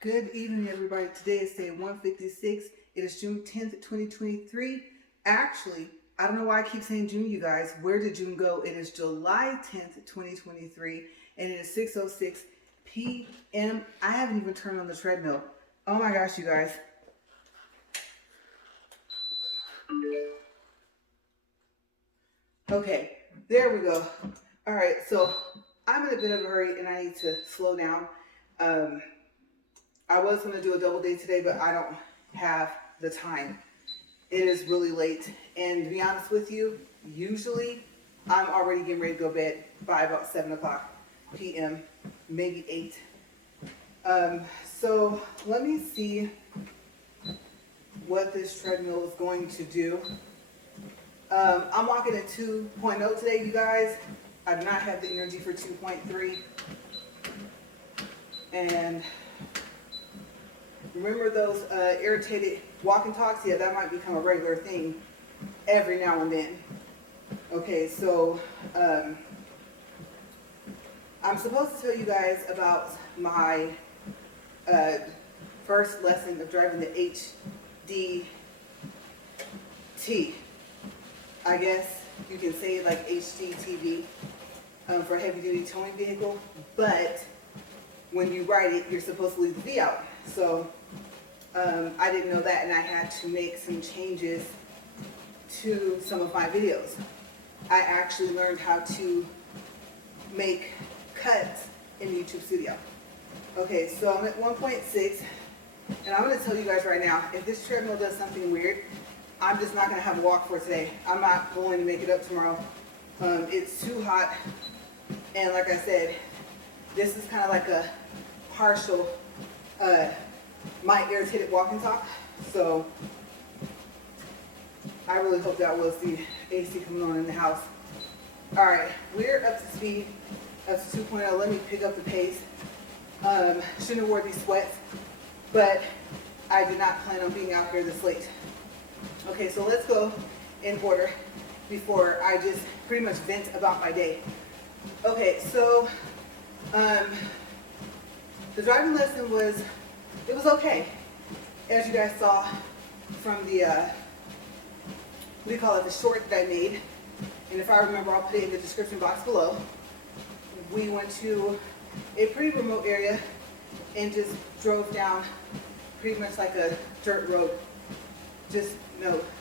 Good evening, everybody. Today is day 156. It is June 10th, 2023. Actually, I don't know why I keep saying June, you guys. Where did June go? It is July 10th, 2023, and it is 6:06 p.m. I haven't even turned on the treadmill. Oh my gosh, you guys. Okay, there we go. All right, so I'm in a bit of a hurry and I need to slow down. I was going to do a double day today, but I don't have the time. It is really late. And to be honest with you, usually I'm already getting ready to go to bed by about 7 o'clock p.m., maybe 8. So let me see what this treadmill is going to do. I'm walking at 2.0 today, you guys. I do not have the energy for 2.3. And remember those irritated walking talks? Yeah, that might become a regular thing every now and then. Okay, so I'm supposed to tell you guys about my first lesson of driving the HDT. I guess you can say like HDTV for a heavy duty towing vehicle, but when you ride it, you're supposed to leave the V out. So I didn't know that, and I had to make some changes to some of my videos. I actually learned how to make cuts in YouTube Studio. Okay, so I'm at 1.6, and I'm going to tell you guys right now, if this treadmill does something weird, I'm just not going to have a walk for today. I'm not going to make it up tomorrow. It's too hot, and like I said, this is kind of like a partial my irritated walking talk. So I really hope that was the AC coming on in the house. All right, we're up to speed, up to 2.0. Let me pick up the pace. Shouldn't have worn these sweats, but I did not plan on being out here this late. Okay, so let's go in order before I just pretty much vent about my day. Okay, so the driving lesson was okay. As you guys saw from the, what do you call it, the short that I made. And if I remember, I'll put it in the description box below. We went to a pretty remote area and just drove down pretty much like a dirt road. Just,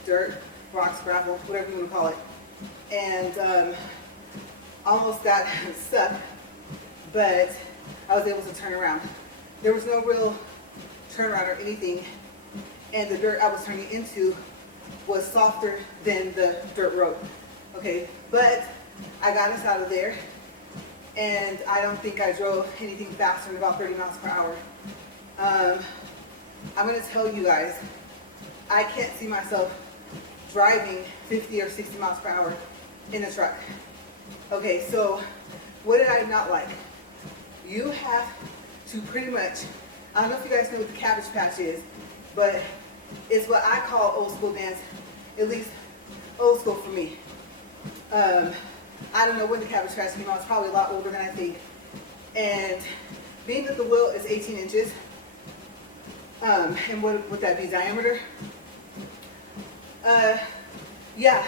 dirt, rocks, gravel, whatever you want to call it. And almost got stuck, but I was able to turn around. There was no real turnaround or anything, and the dirt I was turning into was softer than the dirt road. Okay, but I got us out of there, and I don't think I drove anything faster than about 30 miles per hour. I'm going to tell you guys, I can't see myself driving 50 or 60 miles per hour in a truck. Okay, so what did I not like? You have to pretty much, I don't know if you guys know what the Cabbage Patch is, but it's what I call old school dance, at least old school for me. I don't know when the Cabbage Patch came out. It's probably a lot older than I think. And being that the wheel is 18 inches, and what would that be, diameter? Yeah,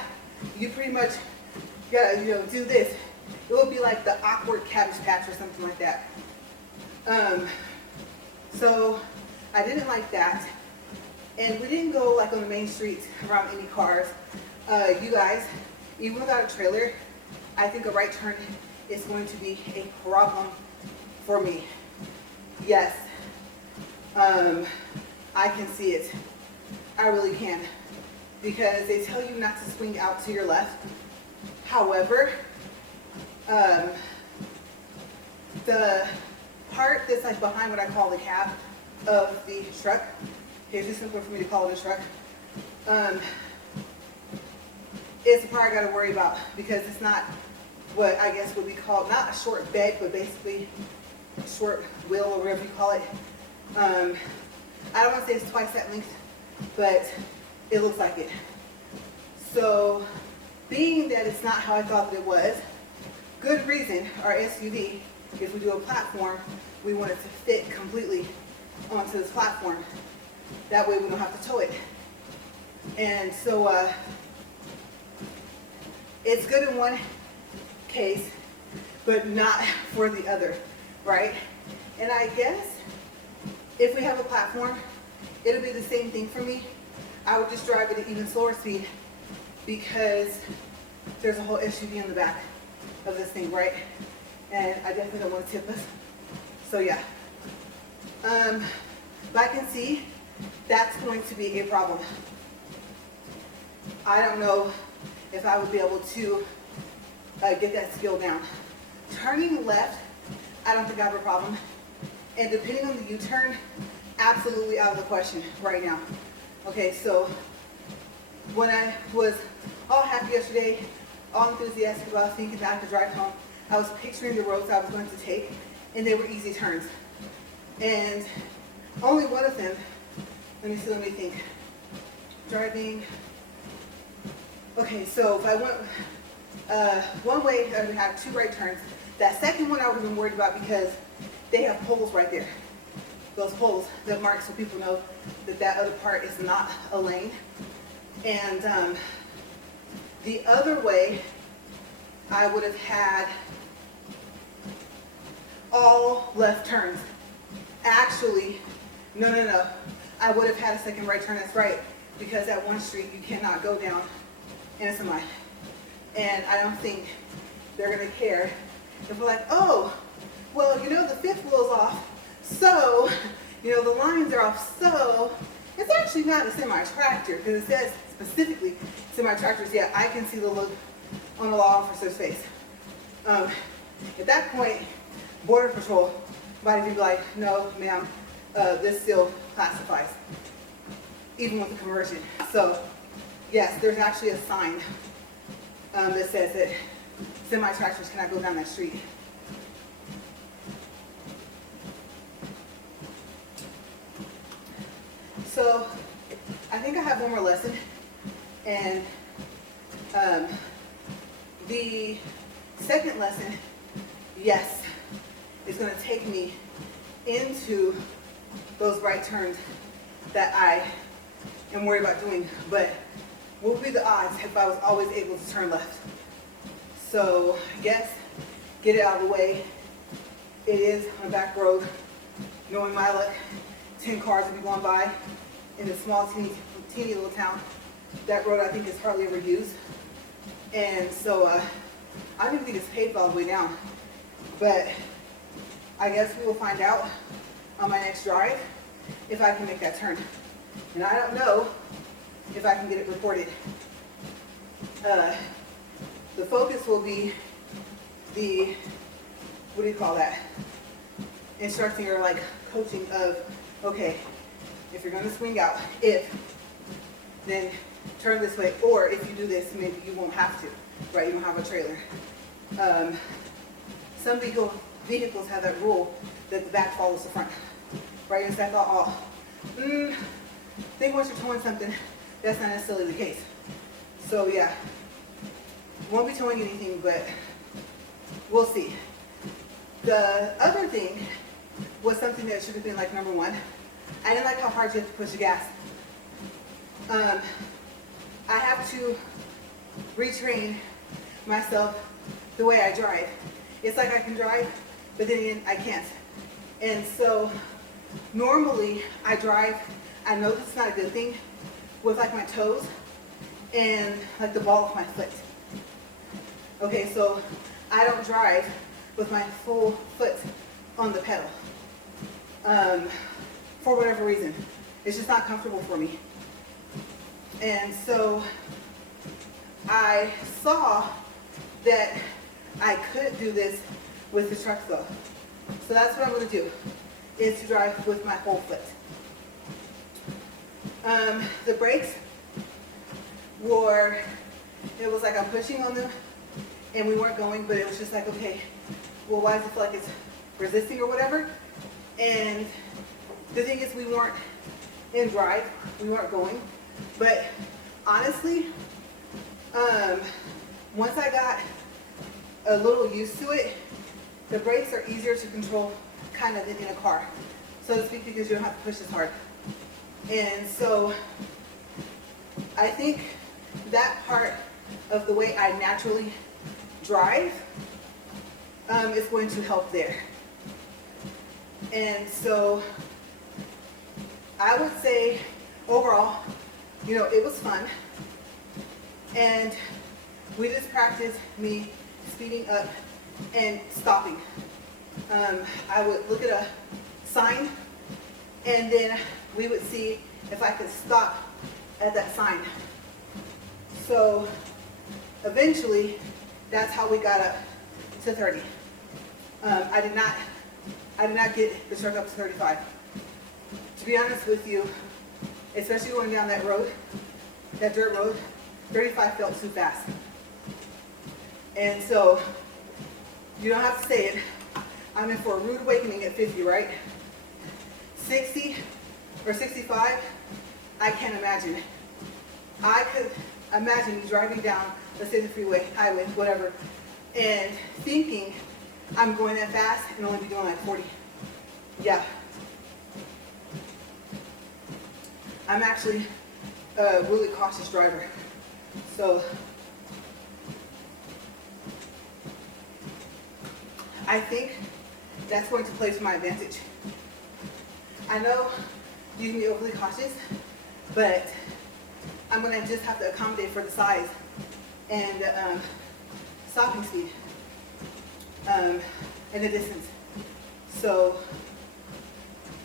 you pretty much gotta, do this. It would be like the awkward Cabbage Patch or something like that. So I didn't like that. And we didn't go like on the main streets around any cars. You guys, even without a trailer, I think a right turn is going to be a problem for me. Yes, I can see it. I really can. Because they tell you not to swing out to your left. However, the part that's like behind what I call the cab of the truck, it's just simpler for me to call it a truck, is the part I got to worry about because it's not what I guess would be called, not a short bed, but basically a short wheel or whatever you call it. I don't want to say it's twice that length, but it looks like it. So being that it's not how I thought that it was, good reason, our SUV, if we do a platform, we want it to fit completely onto this platform. That way we don't have to tow it. And so it's good in one case, but not for the other, right? And I guess if we have a platform, it'll be the same thing for me. I would just drive at an even slower speed because there's a whole SUV in the back of this thing, right? And I definitely don't want to tip us. So yeah. But I can see that's going to be a problem. I don't know if I would be able to get that skill down. Turning left, I don't think I have a problem. And depending on the U-turn, absolutely out of the question right now. Okay, so when I was all happy yesterday, all enthusiastic about thinking that I could drive home, I was picturing the roads I was going to take, and they were easy turns. And only one of them, let me think. Driving, okay, so if I went one way, I would have 2 right turns. That second one I would have been worried about because they have poles right there. Those poles that mark so people know that that other part is not a lane. And the other way, I would have had all left turns. Actually, no. I would have had a second right turn, that's right, because at one street you cannot go down in a semi. And I don't think they're gonna care if we're like, oh, well, you know, the fifth wheel's off, so, you know, the lines are off, so it's actually not a semi-tractor, because it says specifically semi-tractors. Yeah, I can see the look on the law officer's face. At that point, Border Patrol might even be like, no, ma'am, this still classifies, even with the conversion. So, yes, there's actually a sign that says that semi-tractors cannot go down that street. So, I think I have one more lesson, and the second lesson, yes, is going to take me into those right turns that I am worried about doing, but what would be the odds if I was always able to turn left? So I guess get it out of the way. It is on a back road. Knowing my luck, 10 cars will be going by in this small, teeny little town. That road, I think, is hardly ever used. And so I don't even think it's paved all the way down. But I guess we will find out on my next drive if I can make that turn. And I don't know if I can get it recorded. The focus will be the, what do you call that? Instructing or like coaching of, okay, if you're gonna swing out, then turn this way, or if you do this, maybe you won't have to, right? You don't have a trailer. Some vehicles have that rule that the back follows the front, right? And so I thought, I think once you're towing something, that's not necessarily the case. So yeah, won't be towing anything, but we'll see. The other thing was something that should have been like number 1. I didn't like how hard you have to push the gas. I have to retrain myself the way I drive. It's like I can drive, but then again, I can't. And so normally I drive, I know this is not a good thing, with like my toes and like the ball of my foot. Okay, so I don't drive with my full foot on the pedal for whatever reason. It's just not comfortable for me. And so I saw that I could do this with the truck though. So that's what I'm going to do, is to drive with my whole foot. The brakes were, it was like I'm pushing on them and we weren't going, but it was just like, okay, well, why does it feel like it's resisting or whatever? And the thing is, we weren't in drive, we weren't going, but honestly, once I got a little used to it, the brakes are easier to control kind of than in a car. so to speak, because you don't have to push as hard. And so I think that part of the way I naturally drive is going to help there. And so I would say overall, it was fun. And we just practiced me speeding up and stopping. I would look at a sign, and then we would see if I could stop at that sign. So eventually, that's how we got up to 30. I did not get the truck up to 35. To be honest with you, especially going down that road, that dirt road, 35 felt too fast. And so, you don't have to say it, I'm in for a rude awakening at 50, right? 60 or 65, I can't imagine. I could imagine you driving down, let's say the freeway, highway, whatever, and thinking I'm going that fast and only be doing like 40. Yeah. I'm actually a really cautious driver. So I think that's going to play to my advantage. I know you can be overly cautious, but I'm going to just have to accommodate for the size and stopping speed and the distance. So,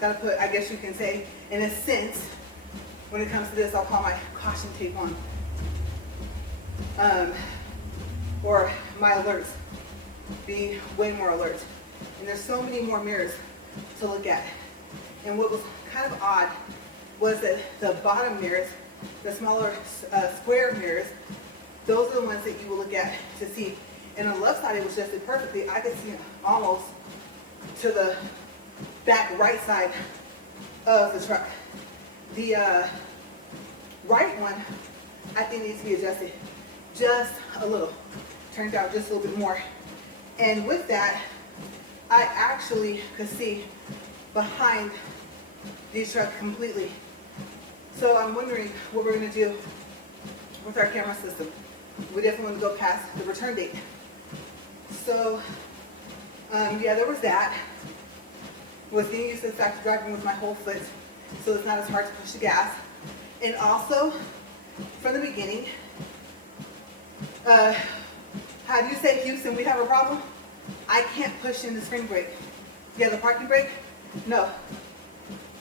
gotta put, I guess you can say, in a sense, when it comes to this, I'll call my caution tape on. Or my alerts, being way more alert. And there's so many more mirrors to look at. And what was kind of odd was that the bottom mirrors, the smaller square mirrors, those are the ones that you will look at to see. And on the left side, it was adjusted perfectly. I could see almost to the back right side of the truck. The right one, I think needs to be adjusted just a little. Turned out just a little bit more. And with that, I actually could see behind the truck completely. So I'm wondering what we're going to do with our camera system. We definitely want to go past the return date. So, yeah, there was that. Was getting used to the fact of driving with my whole foot, so it's not as hard to push the gas. And also, from the beginning, how do you say, Houston, we have a problem? I can't push in the spring brake. Yeah, the parking brake? No.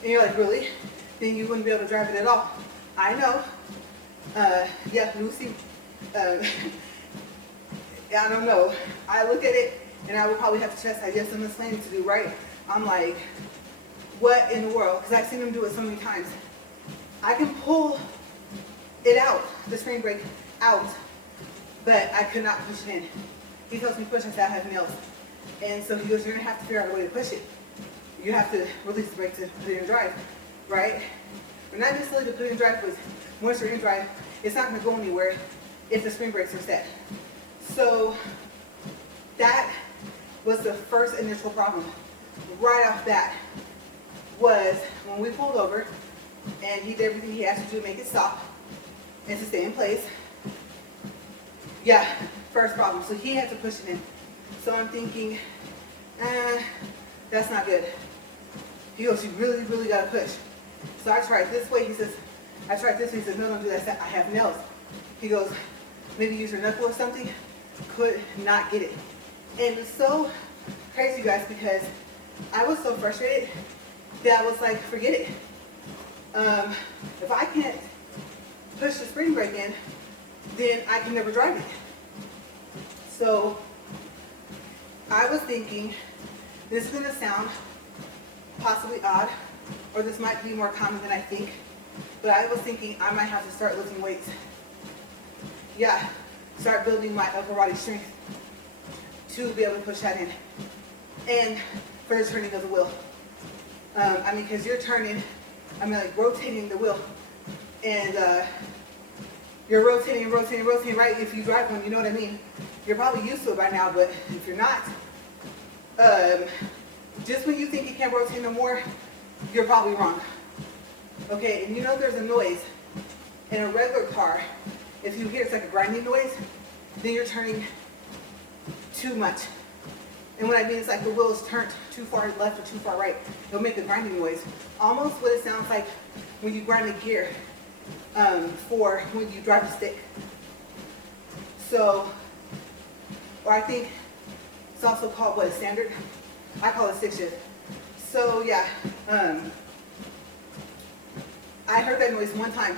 And you're like, really? Then you wouldn't be able to drive it at all. I know. Yeah, Lucy. I don't know. I look at it, and I would probably have to chastise yes, I'm explaining to do right. I'm like, what in the world? Because I've seen them do it so many times. I can pull it out, the spring brake out, but I could not push it in. He tells me push, I said I have nails. And so he goes, you're going to have to figure out a way to push it. You have to release the brake to put it in drive, right? But not necessarily to put it in drive, because once you're in drive, it's not going to go anywhere if the spring brakes are set. So that was the first initial problem. Right off bat was when we pulled over and he did everything he has to do to make it stop and to stay in place. Yeah, first problem. So he had to push it in. So I'm thinking, that's not good. He goes, you really, really got to push. So I tried this way. He says, I tried this way. He says, no, don't do that. I have nails. He goes, maybe use your knuckle or something. Could not get it. And it's so crazy, you guys, because I was so frustrated that I was like, forget it. If I can't push the spring brake in, then I can never drive it. So I was thinking, this is going to sound possibly odd, or this might be more common than I think, but I was thinking I might have to start lifting weights. Yeah, start building my upper body strength to be able to push that in. And for the turning of the wheel. I mean, because you're turning, I mean, like rotating the wheel. And you're rotating, right? If you drive one, you know what I mean? You're probably used to it by now, but if you're not, just when you think you can't rotate no more, you're probably wrong. Okay, and you know there's a noise in a regular car. If you hear it's like a grinding noise, then you're turning too much. And what I mean is like the wheel is turned too far left or too far right. It'll make a grinding noise. Almost what it sounds like when you grind a gear for when you drive a stick. So, or I think it's also called what, a standard? I call it stick shift. So yeah, I heard that noise one time.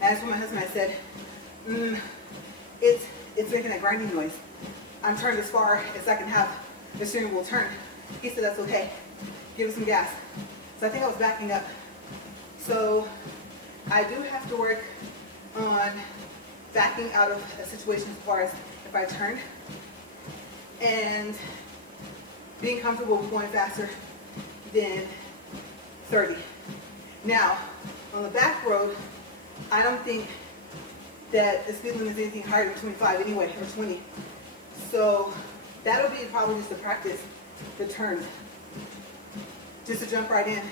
And I told my husband, I said, it's making a grinding noise. I'm turned as far as I can have the steering wheel turn. He said, that's okay. Give it some gas. So I think I was backing up. So I do have to work on backing out of a situation as far as if I turn and being comfortable with going faster than 30. Now, on the back road, I don't think that the speed limit is anything higher than 25 anyway, or 20. So that'll be probably just to practice the turns. Just to jump right in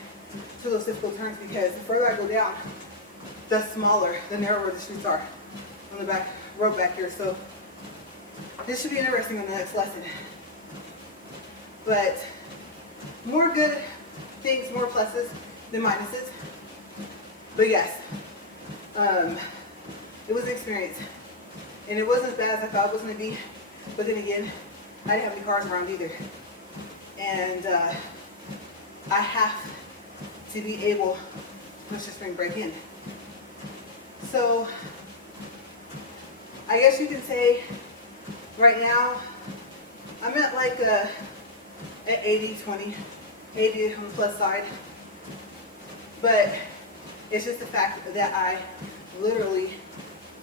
to those difficult turns, because the further I go down, the smaller, the narrower the streets are on the back road back here. So this should be interesting in the next lesson. But more good things, more pluses than minuses. But yes, it was an experience. And it wasn't as bad as I thought it was going to be. But then again, I didn't have any cars around either. And I have to be able to push the spring brake in. So I guess you can say right now I'm at like an 80-20, 80 on the plus side. But it's just the fact that I literally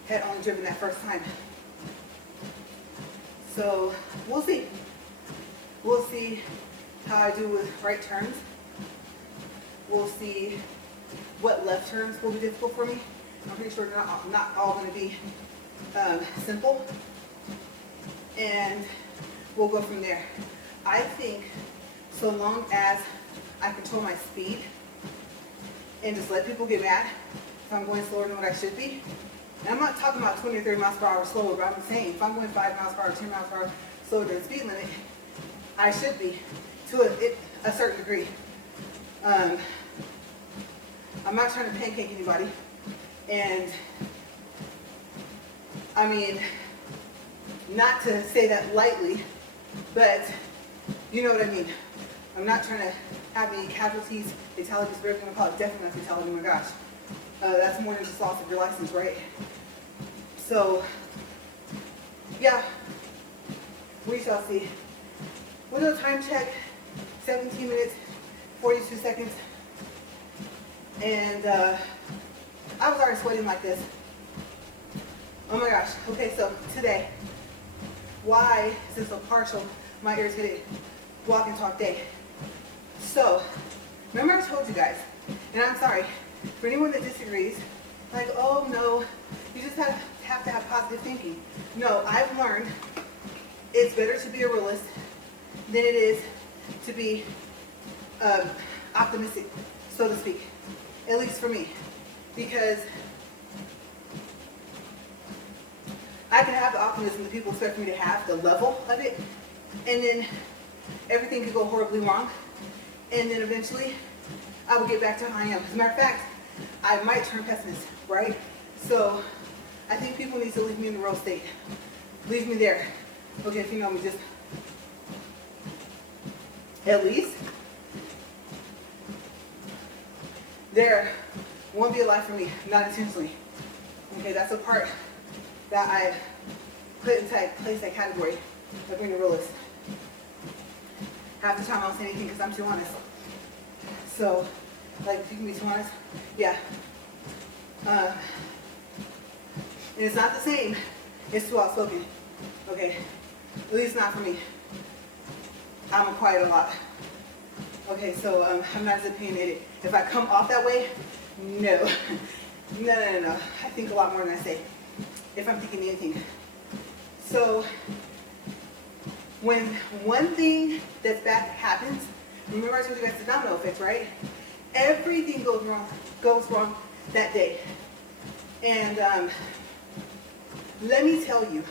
had only driven that first time. So we'll see. We'll see how I do with right turns. We'll see what left turns will be difficult for me. I'm pretty sure they're not all going to be simple. And we'll go from there. I think so long as I control my speed and just let people get mad if I'm going slower than what I should be. And I'm not talking about 20 or 30 miles per hour slower, but I'm saying if I'm going 5 miles per hour, 10 miles per hour slower than the speed limit, I should be to a certain degree. I'm not trying to pancake anybody. And I mean, not to say that lightly, but you know what I mean. I'm not trying to have any casualties, fatalities, whatever you want to call it. Definitely not fatality, oh my gosh. That's more than just loss of your license, right? So, yeah, we shall see. We'll do a time check, 17 minutes, 42 seconds. And I was already sweating like this. Oh my gosh. Okay, so today, why is it so partial, my irritated walk and talk day? So, remember I told you guys, and I'm sorry, for anyone that disagrees, like, oh no, you just have to have positive thinking. No, I've learned it's better to be a realist than it is to be optimistic, so to speak. At least for me. Because I can have the optimism that people expect me to have, the level of it, and then everything could go horribly wrong. And then eventually, I will get back to how I am. As a matter of fact, I might turn pessimist, right? So, I think people need to leave me in the real state. Leave me there. Okay, if you know me, just at least there won't be a life for me, not intentionally. Okay, that's a part that I put inside, place that category of being a realist. Half the time I don't say anything because I'm too honest. So, like, if you can be too honest, yeah. And it's not the same, it's too outspoken. Okay, at least not for me. I'm quiet a lot. Okay, so I'm not as opinionated. If I come off that way, no. No. I think a lot more than I say, if I'm thinking anything. So, when one thing that's bad happens, remember I told you guys the domino effect, right? Everything goes wrong that day. And let me tell you,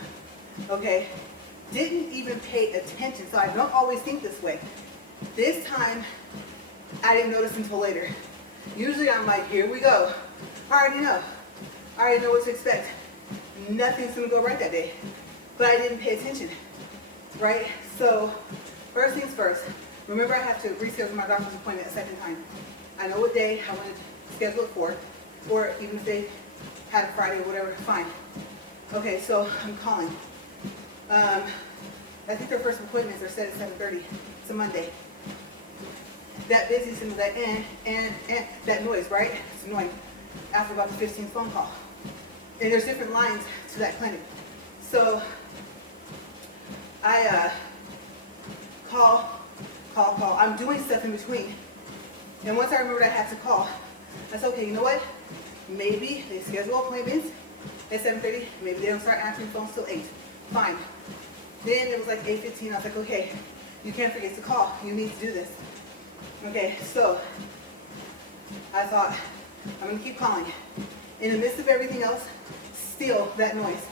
okay, didn't even pay attention, so I don't always think this way. This time, I didn't notice until later. Usually I'm like, here we go. I already know. I already know what to expect. Nothing's gonna go right that day. But I didn't pay attention, right? So, first things first, remember I have to reschedule my doctor's appointment a second time. I know what day I want to schedule it for, or even if they had a Friday or whatever, fine. Okay, so I'm calling. I think their first appointments are set at 7:30. It's a Monday. That busy signal, that and that noise, right? It's annoying after about the 15th phone call. And there's different lines to that clinic. So I call. I'm doing stuff in between. And once I remembered I had to call, I said, okay, you know what? Maybe they schedule appointments at 7:30. Maybe they don't start answering phones till 8. Fine. Then it was like 8:15. I was like, okay, you can't forget to call. You need to do this. Okay, so I thought, I'm gonna keep calling. In the midst of everything else, still that noise.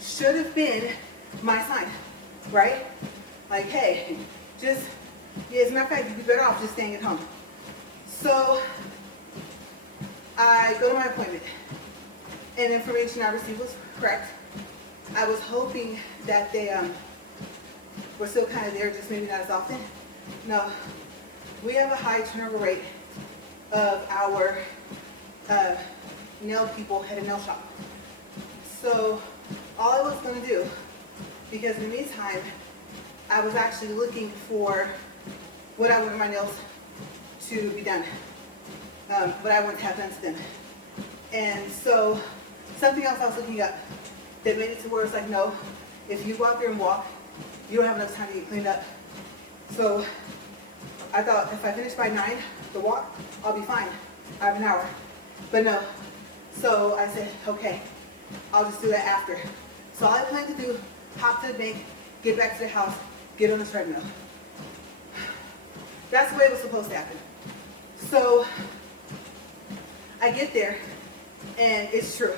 Should have been my sign, right? Like, hey, as a matter of fact, you'd be better off just staying at home. So I go to my appointment, and information I received was correct. I was hoping that they were still kind of there, just maybe not as often. No, we have a high turnover rate of our nail people at a nail shop. So all I was going to do, because in the meantime, I was actually looking for what I wanted my nails to be done, what I want to have done to them. And so something else I was looking up that made it to where it's like, no, if you go out there and walk, you don't have enough time to get cleaned up. So I thought if I finish by 9, the walk, I'll be fine. I have an hour. But no. So I said, okay, I'll just do that after. So all I planned to do, hop to the bank, get back to the house, get on the treadmill. That's the way it was supposed to happen. So I get there, and it's true.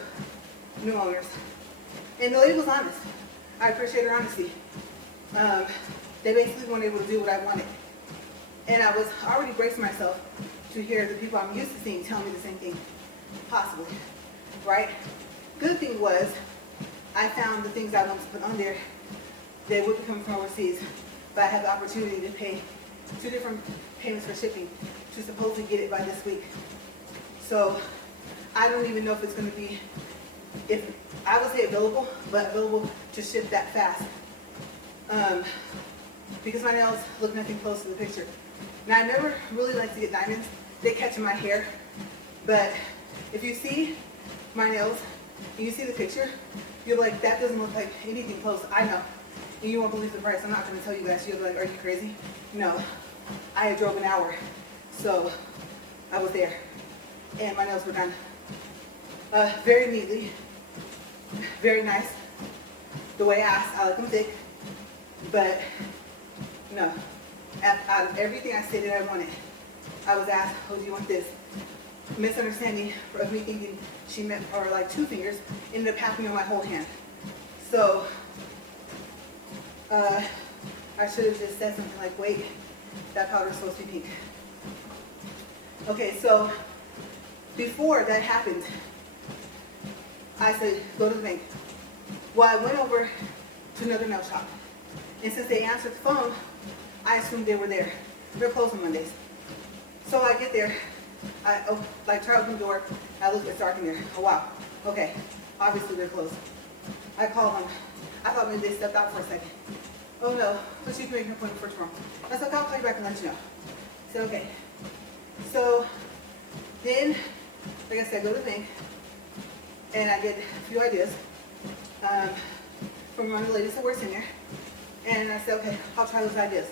New owners. And the lady was honest. I appreciate her honesty. They basically weren't able to do what I wanted. And I was already bracing myself to hear the people I'm used to seeing tell me the same thing, possibly, right? Good thing was, I found the things I wanted to put on there. They would be coming from overseas, but I had the opportunity to pay 2 different payments for shipping to supposedly get it by this week. So I don't even know if it's going to be, if I would say available, but available to ship that fast. Because my nails look nothing close to the picture. Now I never really like to get diamonds. They catch in my hair. But if you see my nails and you see the picture, you're like, that doesn't look like anything close. I know. And you won't believe the price. I'm not going to tell you guys. You'll be like, are you crazy? No. I had drove an hour. So I was there. And my nails were done. Very neatly. Very nice. The way I asked, I like them thick. But no. Out of everything I stated I wanted, I was asked, oh, do you want this? Misunderstanding of me thinking she meant, or like 2 fingers, ended up happening on my whole hand. So I should have just said something like, wait, that powder is supposed to be pink. Okay, so before that happened, I said, go to the bank. Well, I went over to another nail shop. And since they answered the phone, I assumed they were there. They're closed on Mondays. So I get there, try to open the door, I look, it's dark in there. Oh wow, okay, obviously they're closed. I call them. I thought maybe they stepped out for a second. Oh no, so she's making an appointment for tomorrow. I said, I'll call you back and let you know. I said, okay. So then, like I said, go to the bank, and I get a few ideas from one of the ladies that works in there. And I said, okay, I'll try those ideas.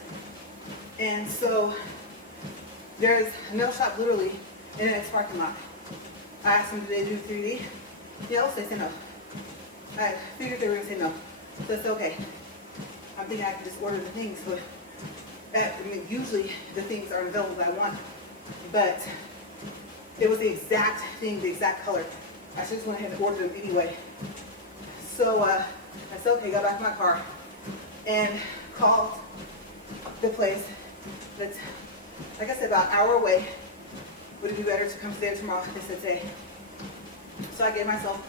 And so there's a nail shop literally in the next parking lot. I asked them, do they do 3D? Yes, they said no. I figured they were going to say no. So it's okay. I'm thinking I can just order the things, but usually the things aren't available that I want but it was the exact thing, the exact color. I just went ahead and ordered them anyway. So I said, okay, got back in my car and called the place that's, like I said, about an hour away. Would it be better to come today or tomorrow? They said today. So I gave myself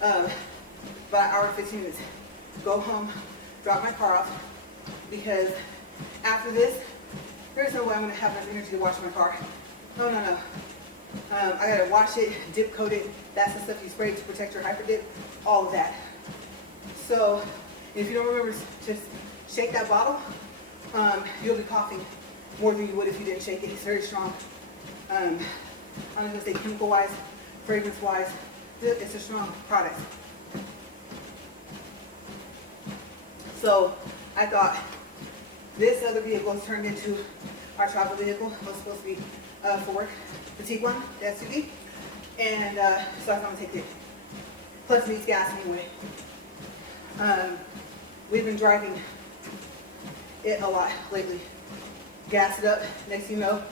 about an hour and 15 minutes. Go home, drop my car off, because after this, there's no way I'm going to have enough energy to wash my car. No. I got to wash it, dip coat it. That's the stuff you spray to protect your hyper dip, all of that. So if you don't remember, just shake that bottle. You'll be coughing more than you would if you didn't shake it. It's very strong. I'm going to say chemical-wise, fragrance-wise, it's a strong product. So I thought this other vehicle has turned into our travel vehicle. It was supposed to be for work, the Tiguan, the SUV. And so I thought I'm going to take it. Plus it needs gas anyway. We've been driving it a lot lately. Gas it up. Next thing you know,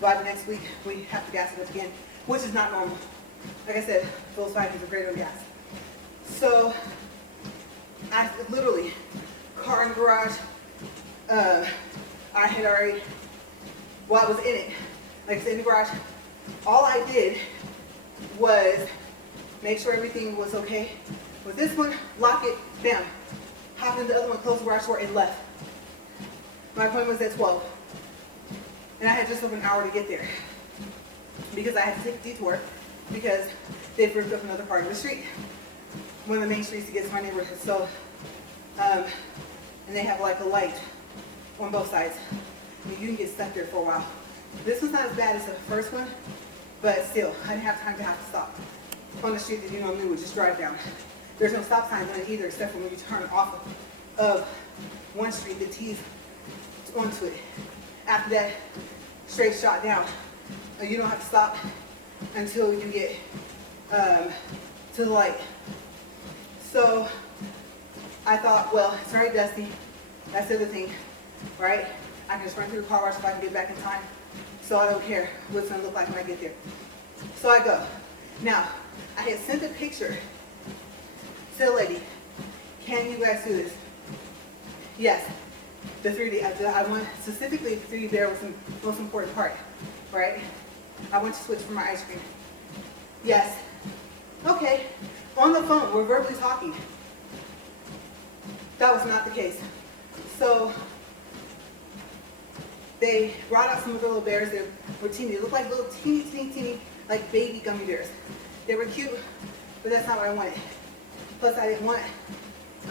by the next week, we have to gas it up again, which is not normal. Like I said, Volkswagens are great on gas. So I literally, car in the garage, I had already, well, I was in it. Like I said, in the garage, all I did was make sure everything was okay. With this one, lock it, bam. Hop in the other one, close the garage door, and left. My appointment was at 12. And I had just over an hour to get there. Because I had to take a detour, because they've ripped up another part of the street. One of the main streets to get to my neighborhood. So, and they have like a light on both sides. I mean, you can get stuck there for a while. This was not as bad as the first one, but still, I didn't have time to have to stop on the street that you normally would just drive down. There's no stop signs on it either, except for when you turn off of one street that tees onto it. After that, straight shot down. You don't have to stop until you get to the light. So I thought, well, it's very dusty. That's the other thing, right? I can just run through the car wash if I can get back in time. So I don't care what it's gonna look like when I get there. So I go. Now, I had sent a picture to the lady. Can you guys do this? Yes. The 3D, I want, specifically the 3D there was the most important part, right? I want to switch for my ice cream. Yes. Okay. On the phone, we're verbally talking. That was not the case. So they brought out some of the little bears. They were teeny. They looked like little teeny, like baby gummy bears. They were cute, but that's not what I wanted. Plus, I didn't want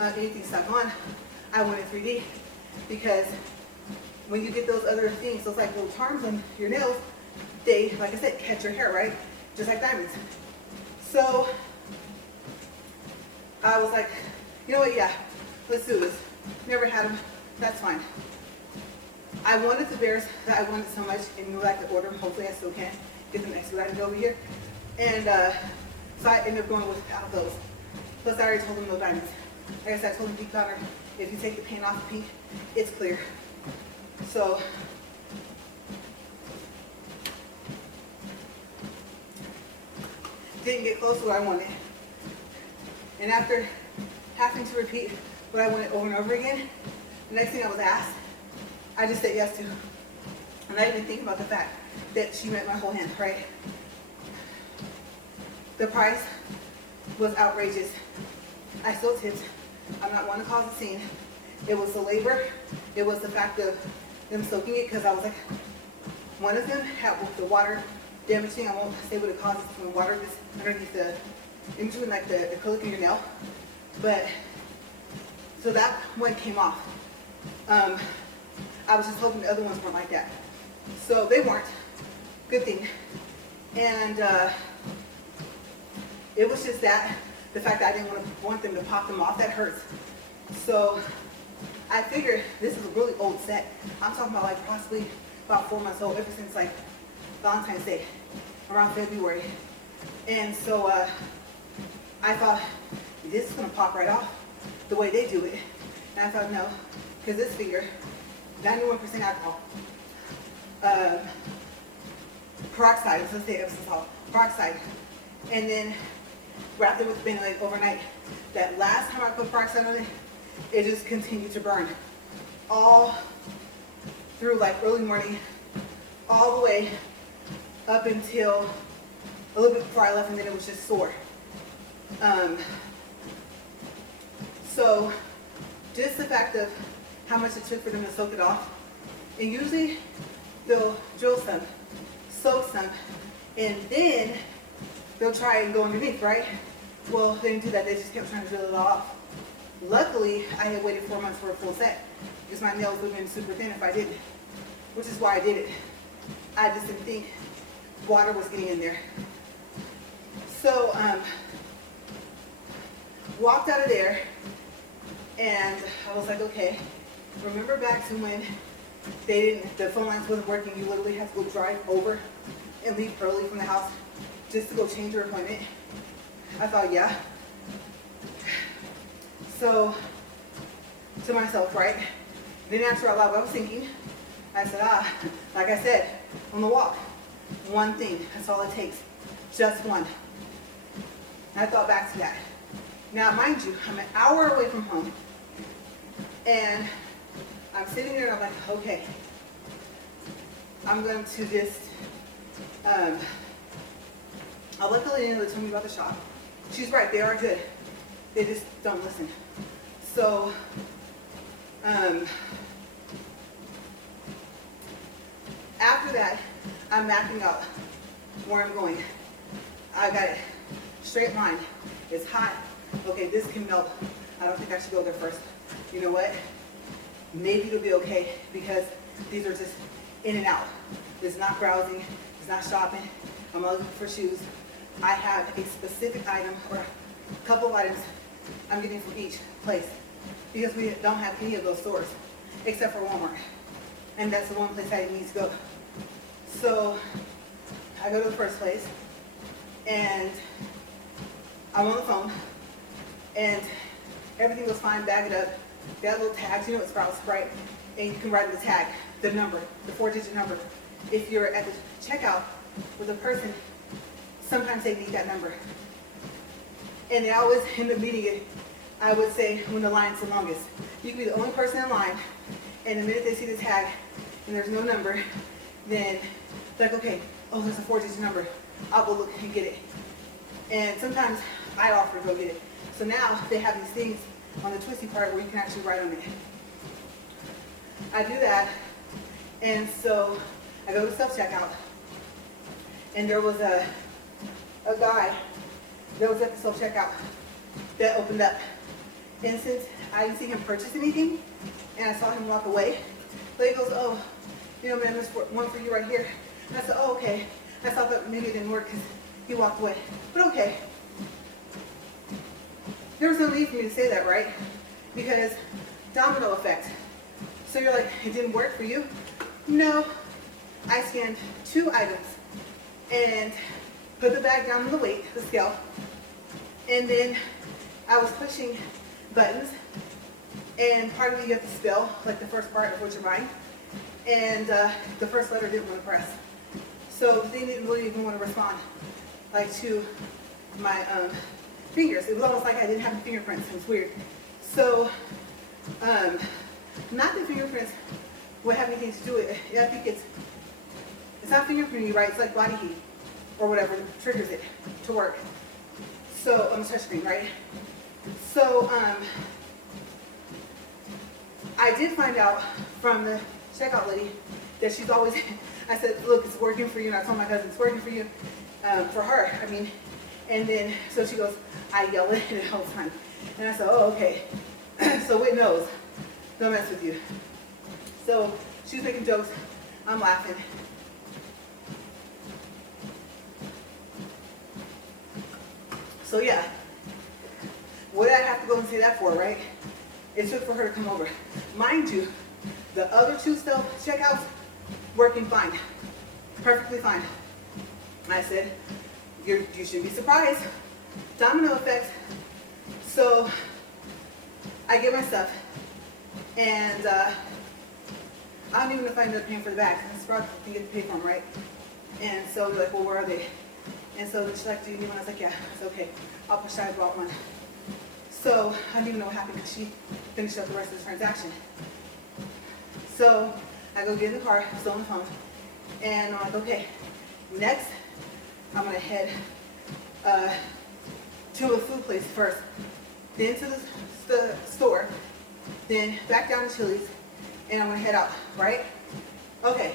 anything stuck on. I wanted 3D because when you get those other things, those like little charms on your nails, they, like I said, catch your hair, right? Just like diamonds. So I was like, you know what? Yeah, let's do this. Never had them. That's fine. I wanted the bears that I wanted so much, and you like to order them. Hopefully, I still can get them expedited over here. And so I ended up going without those. Plus, I already told them no diamonds. Like I said, I told them deep powder. If you take the paint off the pink, it's clear. So didn't get close to what I wanted. And after having to repeat what I wanted over and over again, the next thing I was asked, I just said yes to. And I didn't think about the fact that she met my whole hand, right? The price was outrageous. I still tipped. I'm not one to cause a scene. It was the labor. It was the fact of them soaking it, because I was like, one of them had the water damaging. I won't say what it causes when water is underneath the, in between like the acrylic in your nail. But, so that one came off. I was just hoping the other ones weren't like that. So they weren't. Good thing. And it was just that, the fact that I didn't want them to pop them off, that hurts. So I figured this is a really old set. I'm talking about like possibly about 4 months old, ever since like Valentine's Day, around February. And so I thought, this is gonna pop right off the way they do it. And I thought, no, because this figure, 91% alcohol. peroxide, let's say Epsom salt, peroxide, and then wrapped it with Benelate overnight. That last time I put peroxide on it, it just continued to burn all through like early morning, all the way up until a little bit before I left, and then it was just sore. So just the fact of how much it took for them to soak it off. And usually they'll drill some, soak some, and then they'll try and go underneath, right? Well, they didn't do that. They just kept trying to drill it all off. Luckily, I had waited 4 months for a full set because my nails would have been super thin if I didn't, which is why I did it. I just didn't think water was getting in there. So, walked out of there, and I was like, okay, remember back to when the phone lines wasn't working, you literally had to go drive over and leave early from the house just to go change your appointment? I thought, yeah. So, to myself, right? Didn't answer out loud what I was thinking. I said, like I said, on the walk, one thing, that's all it takes, just one. And I thought back to that. Now, mind you, I'm an hour away from home, and I'm sitting there and I'm like, okay, I'm going to just, I'll let the lady know that told me about the shop. She's right, they are good. They just don't listen. So, after that, I'm mapping out where I'm going. I got it. Straight line. It's hot. Okay, this can melt. I don't think I should go there first. You know what? Maybe it'll be okay because these are just in and out. It's not browsing. It's not shopping. I'm not looking for shoes. I have a specific item or a couple of items I'm getting from each place because we don't have any of those stores except for Walmart. And that's the one place I need to go. So I go to the first place and I'm on the phone and everything was fine, bag it up. They had little tags, you know what Sprouts, right? And you can write the tag, the number, the 4-digit number. If you're at the checkout with a person, sometimes they need that number. And they always end up meeting it, I would say, when the line's the longest. You can be the only person in line, and the minute they see the tag and there's no number, then they're like, okay, oh, there's a 4-digit number. I'll go look and get it. And sometimes I offer to go get it. So now they have these things on the twisty part where you can actually write on it. I do that, and so I go to self-checkout, and there was a guy that was at the self-checkout that opened up. And since I didn't see him purchase anything, and I saw him walk away, the lady goes, oh, you know, man, there's one for you right here. And I said, oh, okay. I thought that maybe it didn't work because he walked away. But okay. There was no need for me to say that, right? Because domino effect. So you're like, it didn't work for you? No. I scanned 2 items and put the bag down on the weight, the scale, and then I was pushing buttons, and part of it you have to spell, like the first part of what you're buying, and the first letter didn't want to press. So they didn't really even want to respond, like to my fingers. It was almost like I didn't have the fingerprints. It was weird. So, not that fingerprints would have anything to do with it. Yeah, I think it's not fingerprinting, right? It's like body heat or whatever triggers it to work. So on the touchscreen, right? So I did find out from the checkout lady that she's always. I said, look, it's working for you. And I told my cousin it's working for you, for her. I mean, and then so she goes, I yell at it all the time. And I said, oh, okay. So it knows. Don't mess with you. So she was making jokes. I'm laughing. So yeah, what did I have to go and say that for, right? It took for her to come over. Mind you, the other 2 self-checkouts, working fine. Perfectly fine. I said, you should be surprised. Domino effect. So I get my stuff, and I don't even know if I ended up paying for the bag. It's probably to get to pay for them, right? And so we're like, well, where are they? And so she's like, do you need one? I was like, yeah. It's okay. I'll push that. I brought one. So I didn't even know what happened because she finished up the rest of the transaction. So I go get in the car, still on the phone, and I'm like, okay, next I'm gonna head to a food place first, then to the store, then back down to Chili's, and I'm gonna head out, right? Okay,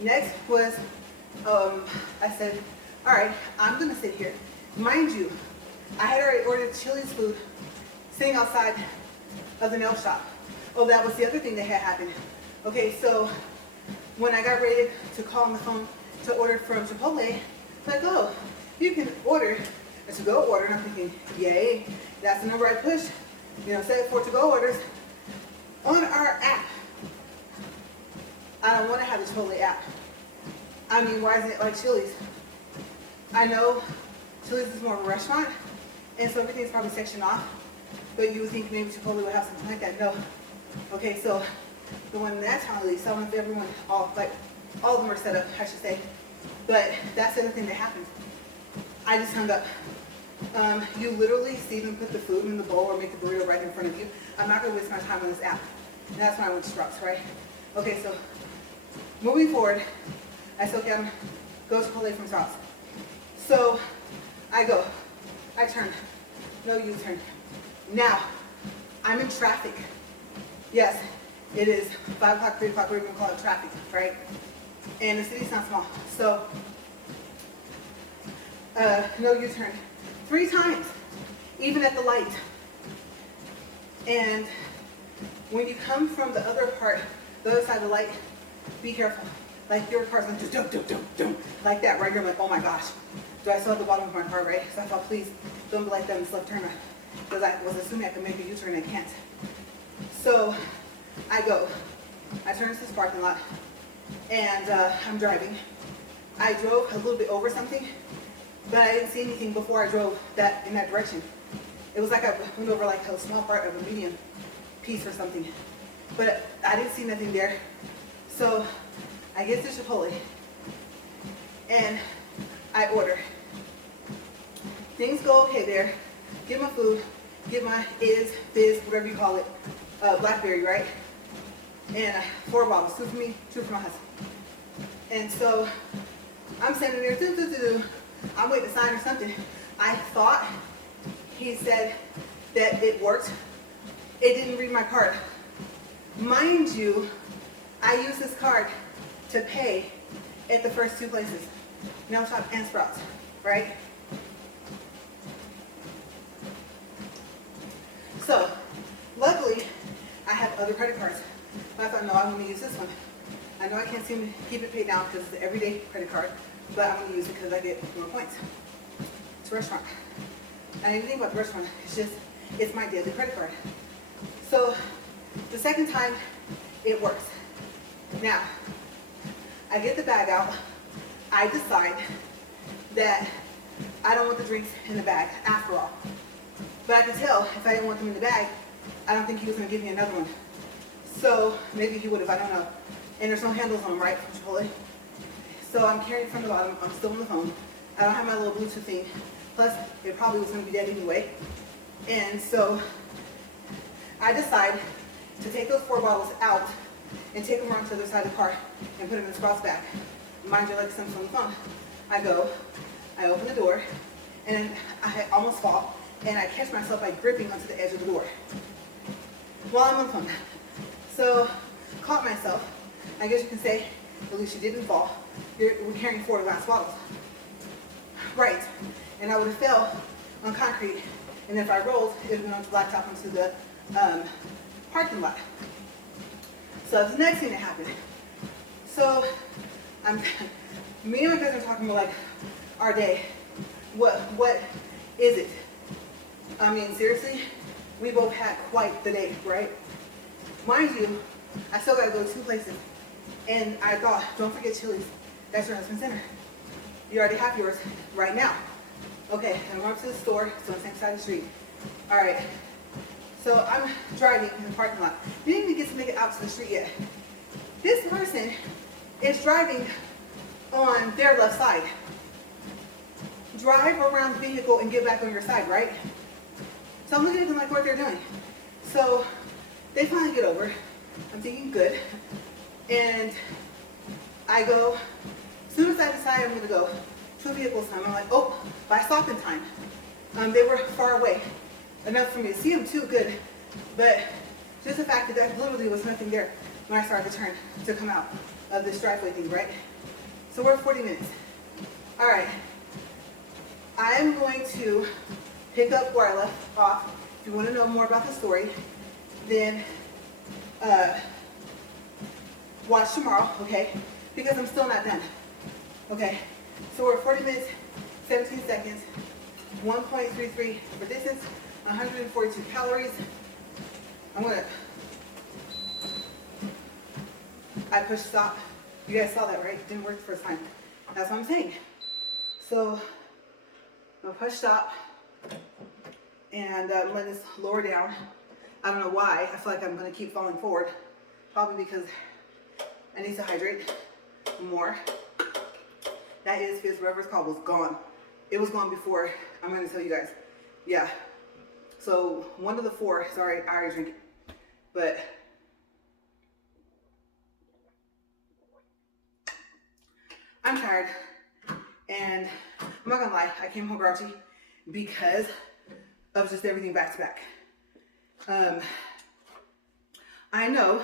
next was, I said, all right, I'm gonna sit here. Mind you, I had already ordered Chili's food sitting outside of the nail shop. Oh, that was the other thing that had happened. Okay, so when I got ready to call on the phone to order from Chipotle, like, oh, you can order a to-go order. And I'm thinking, yay, that's the number I push, set for to-go orders on our app. I don't want to have the Chipotle app. I mean, why isn't it like Chili's? I know Chili's is more of a restaurant, and so everything's probably sectioned off, but you would think maybe Chipotle would have something like that. No. Okay, so the one in that town, at least, I don't know if everyone, all of them are set up, I should say. But that's the other thing that happened. I just hung up. You literally see them put the food in the bowl or make the burrito right in front of you. I'm not going to waste my time on this app. And that's when I went to Strauss, right? Okay, so moving forward, I said, okay, I'm go to Chipotle from Strauss. So I go. I turn. No U-turn. Now, I'm in traffic. Yes, it is 5 o'clock, 3 o'clock, we're going to call it traffic, right? And the city's not small. So, no U-turn. 3 times, even at the light. And when you come from the other part, the other side of the light, be careful. Like your car's going to just dum, like that, right? You're like, oh my gosh. Do I still have the bottom of my car, right? So I thought, please, don't be like that in this left turn. Because I was assuming I could make a U-turn and I can't. So I go. I turn into this parking lot. And I'm driving. I drove a little bit over something, but I didn't see anything before I drove in that direction. It was like I went over like a small part of a medium piece or something. But I didn't see nothing there. So I get to Chipotle and I order. Things go okay there. Get my food, get my fizz, whatever you call it, blackberry, right? And 4 bottles, 2 for me, 2 for my husband. And so I'm standing there, I'm waiting to sign or something. I thought he said that it worked. It didn't read my card. Mind you, I use this card to pay at the first 2 places, nail shop and Sprouts, right? So, luckily, I have other credit cards. But I thought, no, I'm going to use this one. I know I can't seem to keep it paid down because it's an everyday credit card, but I'm going to use it because I get more points. It's a restaurant. And anything about the restaurant, it's my daily credit card. So, the second time, it works. Now, I get the bag out. I decide that I don't want the drinks in the bag, after all. But I could tell if I didn't want them in the bag, I don't think he was going to give me another one. So maybe he would have, I don't know. And there's no handles on them, right, from Chipotle. So I'm carrying it from the bottom. I'm still on the phone. I don't have my little Bluetooth thing. Plus, it probably was going to be dead anyway. And so I decide to take those 4 bottles out and take them around to the other side of the car and put them in the Sprouts bag. Mind you, like something on the phone. I go, I open the door, and then I almost fall, and I catch myself by gripping onto the edge of the door while I'm on the phone. So, caught myself. I guess you can say, at least you didn't fall. We're carrying 4 glass bottles. Right. And I would have fell on concrete, and if I rolled, it would have went onto the blacktop into the parking lot. So that's the next thing that happened. So, me and my cousin are talking about like our day. What is it? I mean, seriously, we both had quite the day, right? Mind you, I still gotta go 2 places. And I thought, don't forget Chili's. That's your husband's dinner. You already have yours right now. Okay, I'm going to the store. It's on the same side of the street. All right. So I'm driving in the parking lot. Didn't even get to make it out to the street yet. This person is driving on their left side. Drive around the vehicle and get back on your side, right? So I'm looking at them like what they're doing. So they finally get over. I'm thinking good. And I go, as soon as I decide I'm gonna go to vehicles time, I'm like, oh, by stopping time. They were far away, enough for me to see them too, good. But just the fact that there literally was nothing there when I started to turn to come out of this driveway thing, right? So we're at 40 minutes. All right, I'm going to pick up where I left off. If you want to know more about the story, then watch tomorrow, okay? Because I'm still not done. Okay, so we're at 40 minutes, 17 seconds, 1.33 for distance, 142 calories. I pushed stop. You guys saw that, right? Didn't work the first time. That's what I'm saying. So I'm gonna push stop and let this lower down. I don't know why. I feel like I'm gonna keep falling forward. Probably because I need to hydrate more. That is because whatever it's called was gone. It was gone before. I'm gonna tell you guys. Yeah. So one of the four, sorry, I already drank it. But I'm tired. And I'm not gonna lie, I came home grouchy because of just everything back to back. I know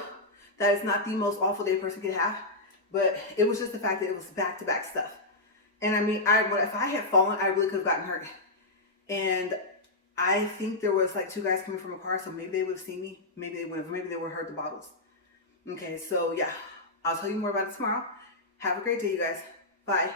that it's not the most awful day a person could have, but it was just the fact that it was back to back stuff. And I mean, if I had fallen, I really could have gotten hurt. And I think there was like two guys coming from a car, so maybe they would have seen me. Maybe they would have. Maybe they would have heard the bottles. Okay, so yeah, I'll tell you more about it tomorrow. Have a great day, you guys. Bye.